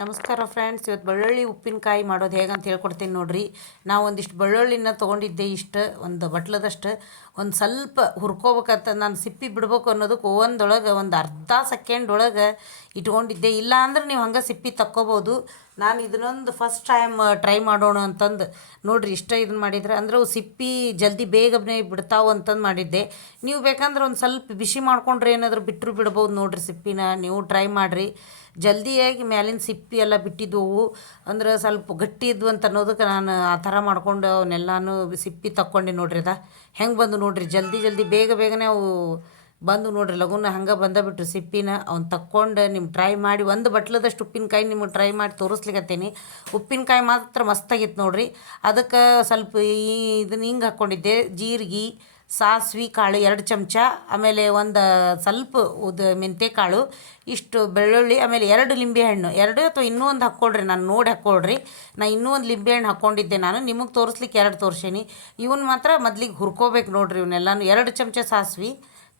ನಮಸ್ಕಾರ ಫ್ರೆಂಡ್ಸ್ ಇವತ್ತು ಬೆಳ್ಳುಳ್ಳಿ ಉಪ್ಪಿನಕಾಯಿ ಮಾಡೋದು ಹೇಗಂತ ಹೇಳ್ಕೊಡ್ತೀನಿ ನೋಡಿರಿ. ನಾವು ಒಂದಿಷ್ಟು ಬೆಳ್ಳುಳ್ಳಿನ ತೊಗೊಂಡಿದ್ದೆ ಇಷ್ಟು, ಒಂದು ಬಟ್ಲದಷ್ಟು. ಒಂದು ಸ್ವಲ್ಪ ಹುರ್ಕೋಬೇಕಂತ ನಾನು ಸಿಪ್ಪಿ ಬಿಡ್ಬೇಕು ಅನ್ನೋದಕ್ಕೆ ಓವನ್ದೊಳಗೆ ಒಂದು ಅರ್ಧ ಸೆಕೆಂಡ್ ಒಳಗೆ ಇಟ್ಕೊಂಡಿದ್ದೆ. ಇಲ್ಲ ಅಂದ್ರೆ ನೀವು ಹಂಗೆ ಸಿಪ್ಪಿ ತಕ್ಕೋಬೋದು. ನಾನು ಇದನ್ನೊಂದು ಫಸ್ಟ್ ಟೈಮ್ ಟ್ರೈ ಮಾಡೋಣ ಅಂತಂದು ನೋಡಿರಿ ಇಷ್ಟ ಇದನ್ನ ಮಾಡಿದ್ರೆ. ಅಂದ್ರೆ ಅವು ಸಿಪ್ಪಿ ಜಲ್ದಿ ಬೇಗನೆ ಬಿಡ್ತಾವು ಅಂತಂದು ಮಾಡಿದ್ದೆ. ನೀವು ಬೇಕಂದ್ರೆ ಒಂದು ಸ್ವಲ್ಪ ಬಿಸಿ ಮಾಡ್ಕೊಂಡ್ರೆ ಏನಾದರೂ ಬಿಟ್ಟರು ಬಿಡ್ಬೋದು ನೋಡಿರಿ ಸಿಪ್ಪಿನ. ನೀವು ಟ್ರೈ ಮಾಡಿರಿ. ಜಲ್ದಿಯಾಗಿ ಮ್ಯಾಲಿನ ಸಿಪ್ಪಿ ಎಲ್ಲ ಬಿಟ್ಟಿದ್ದವು ಅಂದ್ರೆ ಸ್ವಲ್ಪ ಗಟ್ಟಿ ಇದ್ವು ಅಂತ ಅನ್ನೋದಕ್ಕೆ ನಾನು ಆ ಥರ ಮಾಡ್ಕೊಂಡು ಅವನ್ನೆಲ್ಲನೂ ಸಿಪ್ಪಿ ತಕ್ಕೊಂಡೆ ನೋಡ್ರಿ ಅದ. ಹೆಂಗೆ ಬಂದು ನೋಡ್ರಿ, ಜಲ್ದಿ ಜಲ್ದಿ ಬೇಗ ಬೇಗನೆ ಅವು ಬಂದು ನೋಡ್ರಿ, ಲಗುನ ಹಂಗೆ ಬಂದ ಬಿಟ್ರು ಸಿಪ್ಪಿನ. ಅವ್ನು ತಕ್ಕೊಂಡು ನಿಮ್ಗೆ ಟ್ರೈ ಮಾಡಿ, ಒಂದು ಬಟ್ಲದಷ್ಟು ಉಪ್ಪಿನಕಾಯಿ ನಿಮಗೆ ಟ್ರೈ ಮಾಡಿ ತೋರಿಸ್ಲಿಕತ್ತೀನಿ. ಉಪ್ಪಿನಕಾಯಿ ಮಾತ್ರ ಮಸ್ತಾಗಿತ್ತು ನೋಡ್ರಿ. ಅದಕ್ಕೆ ಸ್ವಲ್ಪ ಈ ಇದನ್ನ ಹಿಂಗೆ ಹಾಕ್ಕೊಂಡಿದ್ದೆ ಜೀರಿಗೆ ಸಾಸ್ವೆ ಕಾಳು ಎರಡು ಚಮಚ, ಆಮೇಲೆ ಒಂದು ಸ್ವಲ್ಪ ಉದ ಮೆಂತ್ಯ ಕಾಳು, ಇಷ್ಟು ಬೆಳ್ಳುಳ್ಳಿ, ಆಮೇಲೆ ಎರಡು ಲಿಂಬೆಹಣ್ಣು ಎರಡು ಅಥವಾ ಇನ್ನೂ ಒಂದು ಹಾಕ್ಕೊಳ್ರಿ, ನಾನು ನೋಡಿ ಹಾಕ್ಕೊಳ್ರಿ. ನಾ ಇನ್ನೂ ಒಂದು ಲಿಂಬೆಹಣ್ಣು ಹಾಕ್ಕೊಂಡಿದ್ದೆ ನಾನು, ನಿಮಗೆ ತೋರಿಸ್ಲಿಕ್ಕೆ ಎರಡು ತೋರ್ಸೇನಿ. ಇವನ್ನ ಮಾತ್ರ ಮೊದ್ಲಿಗೆ ಹುರ್ಕೋಬೇಕು ನೋಡ್ರಿ ಇವನ್ನೆಲ್ಲನೂ ಎರಡು ಚಮಚ ಸಾಸ್ವಿ,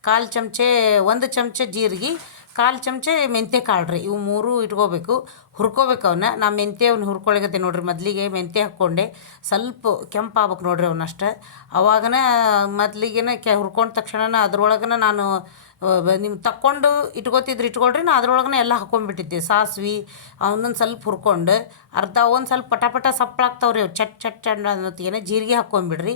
ಕಾಲು ಚಮಚೆ, ಒಂದು ಚಮಚ ಜೀರಿಗೆ ಕಾಲು ಚಮಚೆ ಮೆಂತ್ಯ ಕಾಳು ರೀ, ಇವು ಮೂರು ಇಟ್ಕೋಬೇಕು. ಹುರ್ಕೋಬೇಕು ಅವನ್ನ ನಾ ಮೆಂತ್ಯ ಅವ್ನ ಹುರ್ಕೊಳಗತ್ತೆ ನೋಡ್ರಿ. ಮೊದಲಿಗೆ ಮೆಂತ್ಯ ಹಾಕ್ಕೊಂಡೆ. ಸ್ವಲ್ಪ ಕೆಂಪು ಆಗ್ಬೇಕು ನೋಡ್ರಿ ಅವನಷ್ಟು ಅವಾಗನ ಮೊದ್ಲಿಗೆನ ಕೆ, ಹುರ್ಕೊಂಡ ತಕ್ಷಣ ಅದ್ರೊಳಗನ ನಾನು ನಿಮ್ಮ ತಕ್ಕೊಂಡು ಇಟ್ಕೋತಿದ್ರೆ ಇಟ್ಕೊಳ್ರಿ. ನಾ ಅದ್ರೊಳಗನೆ ಎಲ್ಲ ಹಾಕ್ಕೊಂಡ್ಬಿಟ್ಟಿದ್ದೆ ಸಾಸ್ವೆ ಅವನೊಂದು ಸ್ವಲ್ಪ ಹುರ್ಕೊಂಡು ಅರ್ಧ ಒಂದು ಸ್ವಲ್ಪ ಪಟ ಪಟ ಸಪ್ಪಳಾಗ್ತಾವ್ರಿ ಅವು. ಚಟ್ ಚಟ್ ಚಟ್ ಅನ್ನೋತ್ತಿಗೆ ಜೀರಿಗೆ ಹಾಕ್ಕೊಂಬಿಡ್ರಿ.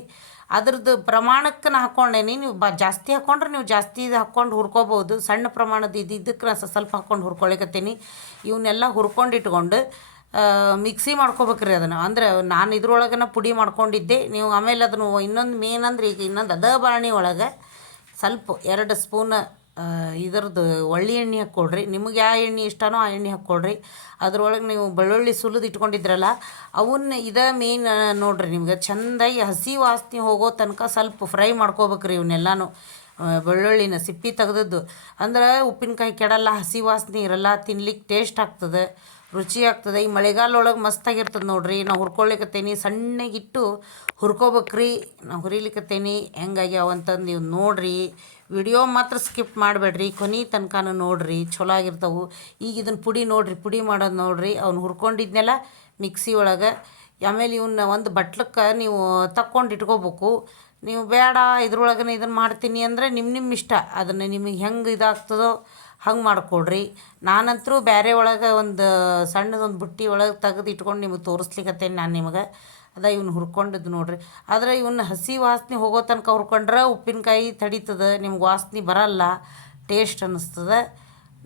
ಅದ್ರದ್ದು ಪ್ರಮಾಣಕ್ಕೆ ನಾ ಹಾಕ್ಕೊಂಡೇನಿ ನೀವು ಬ ಜಾಸ್ತಿ ಹಾಕ್ಕೊಂಡ್ರೆ ನೀವು ಜಾಸ್ತಿ ಇದು ಹಾಕ್ಕೊಂಡು ಹುರ್ಕೋಬೋದು. ಸಣ್ಣ ಪ್ರಮಾಣದ ಇದು ಇದಕ್ಕೆ ನಾ ಸ್ವಲ್ಪ ಹಾಕ್ಕೊಂಡು ಹುರ್ಕೊಳಿಕತ್ತೀನಿ. ಇವನ್ನೆಲ್ಲ ಹುರ್ಕೊಂಡು ಇಟ್ಕೊಂಡು ಮಿಕ್ಸಿ ಮಾಡ್ಕೋಬೇಕ್ರಿ ಅದನ್ನು. ಅಂದ್ರೆ ನಾನು ಇದ್ರೊಳಗನ ಪುಡಿ ಮಾಡ್ಕೊಂಡಿದ್ದೆ. ನೀವು ಆಮೇಲೆ ಅದನ್ನು ಇನ್ನೊಂದು ಮೇನ್ ಅಂದ್ರೆ ಈಗ ಇನ್ನೊಂದು ಅದ ಬಾಣಿ ಒಳಗೆ ಸ್ವಲ್ಪ ಎರಡು ಸ್ಪೂನ್ ಇದ್ರದ್ದು ಒಳ್ಳೆ ಎಣ್ಣೆ ಹಾಕ್ಕೊಳ್ರಿ ನಿಮಗೆ ಯಾವ ಎಣ್ಣೆ ಇಷ್ಟನೋ ಆ ಎಣ್ಣೆ ಹಾಕ್ಕೊಳ್ರಿ ಅದ್ರೊಳಗೆ ನೀವು ಬೆಳ್ಳುಳ್ಳಿ ಸುಲಿದು ಇಟ್ಕೊಂಡಿದ್ರಲ್ಲ, ಅವನ್ನ ಇದ ಮೇನ್ ನೋಡಿರಿ ನಿಮ್ಗೆ ಚೆಂದಾಗಿ ಹಸಿ ವಾಸನೆ ಹೋಗೋ ತನಕ ಸ್ವಲ್ಪ ಫ್ರೈ ಮಾಡ್ಕೋಬೇಕ್ರಿ ಇವನ್ನೆಲ್ಲನೂ. ಬೆಳ್ಳುಳ್ಳಿನ ಸಿಪ್ಪಿ ತೆಗ್ದದ್ದು. ಅಂದ್ರೆ ಉಪ್ಪಿನಕಾಯಿ ಕೆಡಲ್ಲ, ಹಸಿ ವಾಸನೆ ಇರಲ್ಲ ತಿನ್ಲಿಕ್ಕೆ ಟೇಸ್ಟ್ ಆಗ್ತದೆ, ರುಚಿ ಆಗ್ತದೆ. ಈ ಮಳೆಗಾಲ ಒಳಗೆ ಮಸ್ತಾಗಿರ್ತದೆ ನೋಡ್ರಿ. ನಾವು ಹುರ್ಕೊಳ್ಳಿಕತ್ತೇನಿ ಸಣ್ಣಗಿಟ್ಟು ಹುರ್ಕೋಬೇಕ್ರಿ. ನಾವು ಹುರಿಲಿಕ್ಕತ್ತೇನಿ ಹೆಂಗಾಗ್ಯಾವಂತಂದು ನೀವು ನೋಡ್ರಿ. ವಿಡಿಯೋ ಮಾತ್ರ ಸ್ಕಿಪ್ ಮಾಡಬೇಡ್ರಿ. ಕೊನೆ ತನಕನೂ ನೋಡಿರಿ ಚಲೋ ಆಗಿರ್ತವೆ ಈಗ ಇದನ್ನು ಪುಡಿ ನೋಡಿರಿ, ಪುಡಿ ಮಾಡೋದು ನೋಡಿರಿ. ಅವ್ನು ಹುರ್ಕೊಂಡಿದ್ನೆಲ್ಲ ಮಿಕ್ಸಿ ಒಳಗೆ. ಆಮೇಲೆ ಇವನ್ನ ಒಂದು ಬಟ್ಲಕ್ಕೆ ನೀವು ತಕ್ಕೊಂಡು ಇಟ್ಕೋಬೇಕು. ನೀವು ಬೇಡ, ಇದ್ರೊಳಗನೆ ಇದನ್ನು ಮಾಡ್ತೀನಿ ಅಂದರೆ ನಿಮ್ಮ ನಿಮ್ಮ ಇಷ್ಟ. ಅದನ್ನು ನಿಮಗೆ ಹೆಂಗೆ ಇದಾಗ್ತದೋ ಹಂಗೆ ಮಾಡಿಕೊಡ್ರಿ. ನಾನಂತರೂ ಬೇರೆ ಒಳಗೆ ಒಂದು ಸಣ್ಣದೊಂದು ಬುಟ್ಟಿ ಒಳಗೆ ತೆಗೆದು ಇಟ್ಕೊಂಡು ನಿಮಗೆ ತೋರಿಸ್ಲಿಕ್ಕತ್ತೇನೆ ನಾನು ನಿಮಗೆ. ಅದ ಇವ್ನು ಹುರ್ಕೊಂಡಿದ್ದು ನೋಡ್ರಿ. ಆದರೆ ಇವನ್ನ ಹಸಿ ವಾಸನೆ ಹೋಗೋ ತನಕ ಹುರ್ಕೊಂಡ್ರೆ ಉಪ್ಪಿನಕಾಯಿ ತಡೀತದೆ, ನಿಮ್ಗೆ ವಾಸನೆ ಬರಲ್ಲ, ಟೇಸ್ಟ್ ಅನ್ನಿಸ್ತದೆ.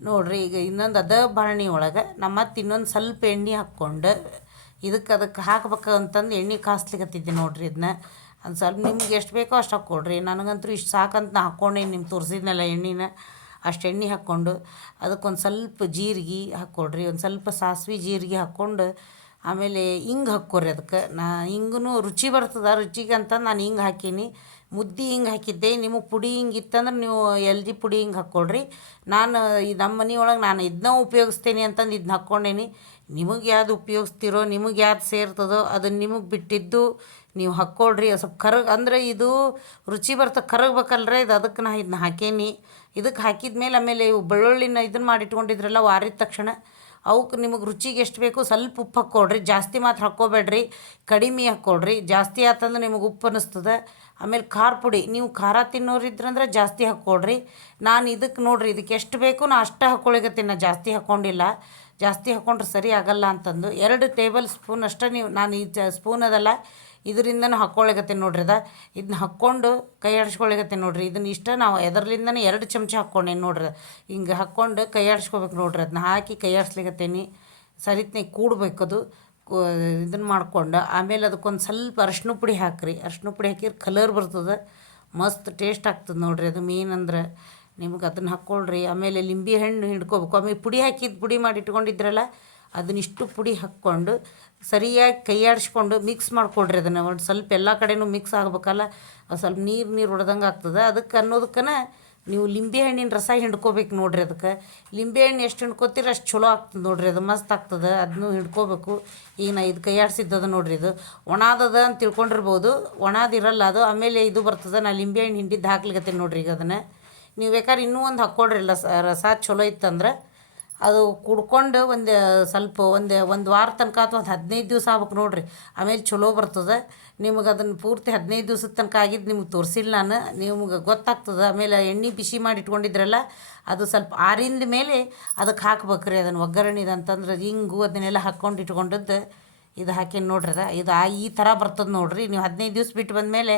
ನೋಡ್ರಿ, ಈಗ ಇನ್ನೊಂದು ಅದ ಬಾಣಿ ಒಳಗೆ, ನಮ್ಮ ಮತ್ತೆ ಇನ್ನೊಂದು ಸ್ವಲ್ಪ ಎಣ್ಣೆ ಹಾಕ್ಕೊಂಡು ಇದಕ್ಕೆ ಅದಕ್ಕೆ ಹಾಕ್ಬೇಕು ಅಂತಂದು ಎಣ್ಣೆ ಕಾಸ್ಲಿಕತ್ತಿದ್ದೆ ನೋಡ್ರಿ ಇದನ್ನ ಒಂದು ಸ್ವಲ್ಪ ನಿಮ್ಗೆ ಎಷ್ಟು ಬೇಕೋ ಅಷ್ಟು ಹಾಕ್ಕೊಡ್ರಿ ನನಗಂತೂ ಇಷ್ಟು ಸಾಕಂತ ನಾ ಹಾಕ್ಕೊಂಡೆ ನಿಮ್ಮ ತೋರಿಸಿದ್ನಲ್ಲ ಎಣ್ಣೆನ. ಅಷ್ಟು ಎಣ್ಣೆ ಹಾಕ್ಕೊಂಡು ಅದಕ್ಕೊಂದು ಸ್ವಲ್ಪ ಜೀರಿಗೆ ಹಾಕ್ಕೊಡ್ರಿ ಒಂದು ಸ್ವಲ್ಪ ಸಾಸ್ವೆ ಜೀರಿಗೆ ಹಾಕ್ಕೊಂಡು ಆಮೇಲೆ ಹಿಂಗೆ ಹಾಕೋರಿ ಅದಕ್ಕೆ. ನಾ ಹಿಂಗೂ ರುಚಿ ಬರ್ತದೆ, ರುಚಿಗೆ ಅಂತ ನಾನು ಹಿಂಗೆ ಹಾಕೀನಿ. ಮುದ್ದೆ ಹಿಂಗೆ ಹಾಕಿದ್ದೆ, ನಿಮಗೆ ಪುಡಿ ಹಿಂಗೆ ಇತ್ತಂದ್ರೆ ನೀವು ಎಲ್ ಜಿ ಪುಡಿ ಹಿಂಗೆ ಹಾಕ್ಕೊಳ್ರಿ. ನಾನು ಈ ನಮ್ಮ ಮನೆಯೊಳಗೆ ನಾನು ಇದನ್ನ ಉಪಯೋಗಿಸ್ತೀನಿ ಅಂತಂದು ಇದನ್ನ ಹಾಕ್ಕೊಂಡೇನಿ. ನಿಮಗೆ ಯಾವ್ದು ಉಪಯೋಗಿಸ್ತಿರೋ, ನಿಮಗೆ ಯಾವ್ದು ಸೇರ್ತದೋ ಅದನ್ನು ನಿಮಗೆ ಬಿಟ್ಟಿದ್ದು ನೀವು ಹಾಕ್ಕೊಳ್ರಿ. ಸ್ವಲ್ಪ ಕರಗ, ಅಂದ್ರೆ ಇದು ರುಚಿ ಬರ್ತಾ ಕರಗಬೇಕಲ್ರಿ, ಇದು ಅದಕ್ಕೆ ನಾ ಇದನ್ನ ಹಾಕೇನಿ. ಇದಕ್ಕೆ ಹಾಕಿದ ಮೇಲೆ ಆಮೇಲೆ ಬೆಳ್ಳುಳ್ಳಿನ ಇದನ್ನ ಮಾಡಿಟ್ಕೊಂಡಿದ್ರಲ್ಲ, ವಾರಿದ ತಕ್ಷಣ ಅವಕ್ಕೆ ನಿಮಗೆ ರುಚಿಗೆ ಎಷ್ಟು ಬೇಕು ಸ್ವಲ್ಪ ಉಪ್ಪು ಹಾಕ್ಕೊಡ್ರಿ ಜಾಸ್ತಿ ಮಾತ್ರ ಹಾಕ್ಕೋಬೇಡ್ರಿ. ಕಡಿಮೆ ಹಾಕ್ಕೊಡ್ರಿ ಜಾಸ್ತಿ ಆತಂದ್ರೆ ನಿಮಗೆ ಉಪ್ಪು ಅನ್ನಿಸ್ತದೆ ಆಮೇಲೆ ಖಾರ ಪುಡಿ. ನೀವು ಖಾರ ತಿನ್ನೋರಿದ್ರಂದ್ರೆ ಜಾಸ್ತಿ ಹಾಕ್ಕೊಡ್ರಿ ನಾನು ಇದಕ್ಕೆ ನೋಡ್ರಿ ಇದಕ್ಕೆ ಎಷ್ಟು ಬೇಕು ನಾ ಅಷ್ಟೇ ಹಾಕ್ಕೊಳಿಗತ್ತೀನಿ ನಾ ಜಾಸ್ತಿ ಹಾಕ್ಕೊಂಡಿಲ್ಲ. ಜಾಸ್ತಿ ಹಾಕ್ಕೊಂಡ್ರೆ ಸರಿ ಆಗಲ್ಲ ಅಂತಂದು. ಎರಡು ಟೇಬಲ್ ಸ್ಪೂನ್ ಅಷ್ಟೇ ನೀವು ನಾನು ಈ ಸ್ಪೂನ್ ಅದಲ್ಲ. ಇದರಿಂದನೂ ಹಾಕ್ಕೊಳ್ಳಿಕತ್ತೀನಿ ನೋಡ್ರಿ ಅದ. ಇದನ್ನ ಹಾಕ್ಕೊಂಡು ಕೈ ಆಡಿಸ್ಕೊಳ್ಳಿಕತ್ತೀನಿ ನೋಡ್ರಿ. ಇದನ್ನ ಇಷ್ಟ ನಾವು ಎದರ್ಲಿಂದನೇ ಎರಡು ಚಮಚ ಹಾಕ್ಕೊಂಡೇನಿ ನೋಡ್ರಿ ಹಿಂಗೆ ಹಾಕ್ಕೊಂಡು ಕೈ ಆಡಿಸ್ಕೋಬೇಕು ನೋಡ್ರಿ ಅದನ್ನ ಹಾಕಿ ಕೈ ಆಡಿಸ್ಲಿಕತ್ತೀನಿ. ಸರಿತ್ನಾಗ ಕೂಡಬೇಕದು ಇದನ್ನು ಮಾಡ್ಕೊಂಡು ಆಮೇಲೆ ಅದಕ್ಕೊಂದು ಸ್ವಲ್ಪ ಅರಶಿನ ಪುಡಿ ಹಾಕ್ರಿ. ಅರಶಿನ ಪುಡಿ ಹಾಕಿದ್ರೆ ಕಲರ್ ಬರ್ತದೆ. ಮಸ್ತ್ ಟೇಸ್ಟ್ ಆಗ್ತದೆ ನೋಡ್ರಿ ಅದು ಮೇನ್ ಅಂದ್ರೆ. ನಿಮ್ಗೆ ಅದನ್ನು ಹಾಕ್ಕೊಳ್ರಿ. ಆಮೇಲೆ ಲಿಂಬೆ ಹಣ್ಣು ಹಿಡ್ಕೋಬೇಕು. ಆಮೇಲೆ ಪುಡಿ ಹಾಕಿದ್ದು ಪುಡಿ ಮಾಡಿ ಇಟ್ಕೊಂಡಿದ್ರಲ್ಲ ಅದನ್ನಿಷ್ಟು ಪುಡಿ ಹಾಕ್ಕೊಂಡು ಸರಿಯಾಗಿ ಕೈಯಾಡಿಸ್ಕೊಂಡು ಮಿಕ್ಸ್ ಮಾಡಿಕೊಡ್ರಿ ಅದನ್ನು. ಒಂದು ಸ್ವಲ್ಪ ಎಲ್ಲ ಕಡೆನೂ ಮಿಕ್ಸ್ ಆಗ್ಬೇಕಲ್ಲ ಸ್ವಲ್ಪ ನೀರು ನೀರು ಹೊಡೆದಂಗೆ ಆಗ್ತದೆ. ಅದಕ್ಕೆ ಅನ್ನೋದಕ್ಕನ ನೀವು ಲಿಂಬೆ ಹಣ್ಣಿನ ರಸ ಹಿಂಡ್ಕೋಬೇಕು ನೋಡ್ರಿ ಅದಕ್ಕೆ. ಲಿಂಬೆ ಹಣ್ಣು ಎಷ್ಟು ಹಿಂಡ್ಕೋತೀರ ಅಷ್ಟು ಚಲೋ ಆಗ್ತದೆ ನೋಡ್ರಿ ಅದು, ಮಸ್ತ್ ಆಗ್ತದೆ. ಅದನ್ನು ಹಿಡ್ಕೋಬೇಕು. ಈಗ ನಾ ಇದು ಕೈಯಾಡಿಸಿದ್ದದ ನೋಡ್ರಿ ಇದು. ಒಣಾದದ ಅಂತ ತಿಳ್ಕೊಂಡಿರ್ಬೋದು. ಒಣಾದಿರಲ್ಲ ಅದು. ಆಮೇಲೆ ಇದು ಬರ್ತದೆ. ನಾ ಲಿಂಬೆ ಹಣ್ಣು ಹಿಂಡಿದ್ದು ಹಾಕ್ಲಿಕತ್ತೀನಿ ನೋಡ್ರಿ ಈಗ ಅದನ್ನು. ನೀವು ಬೇಕಾದ್ರೆ ಇನ್ನೂ ಒಂದು ಹಾಕ್ಕೊಡ್ರಿ. ರಸ ರಸ ಚಲೋ ಇತ್ತಂದ್ರೆ ಅದು ಕುಡ್ಕೊಂಡು ಒಂದು ಸ್ವಲ್ಪ ಒಂದು ಒಂದು ವಾರ ತನಕ ಅಥವಾ ಒಂದು ಹದಿನೈದು ದಿವಸ ಆಗ್ಬೇಕು ನೋಡಿರಿ. ಆಮೇಲೆ ಚಲೋ ಬರ್ತದೆ. ನಿಮಗೆ ಅದನ್ನು ಪೂರ್ತಿ ಹದಿನೈದು ದಿವ್ಸದ ತನಕ ಆಗಿದ್ದು ನಿಮ್ಗೆ ತೋರಿಸಿಲ್ಲ ನಾನು. ನಿಮ್ಗೆ ಗೊತ್ತಾಗ್ತದೆ. ಆಮೇಲೆ ಎಣ್ಣೆ ಬಿಸಿ ಮಾಡಿ ಇಟ್ಕೊಂಡಿದ್ರಲ್ಲ, ಅದು ಸ್ವಲ್ಪ ಆರಿಂದ ಮೇಲೆ ಅದಕ್ಕೆ ಹಾಕ್ಬೇಕು ರೀ ಅದನ್ನು ಒಗ್ಗರಣೆದು ಅಂತಂದ್ರೆ ಹಿಂಗು ಅದನ್ನೆಲ್ಲ ಹಾಕ್ಕೊಂಡು ಇಟ್ಕೊಂಡದ್ದು ಇದು ಹಾಕಿ ನೋಡ್ರಿ ಅದ. ಇದು ಈ ಥರ ಬರ್ತದೆ ನೋಡಿರಿ. ನೀವು ಹದಿನೈದು ದಿವ್ಸ ಬಿಟ್ಟು ಬಂದಮೇಲೆ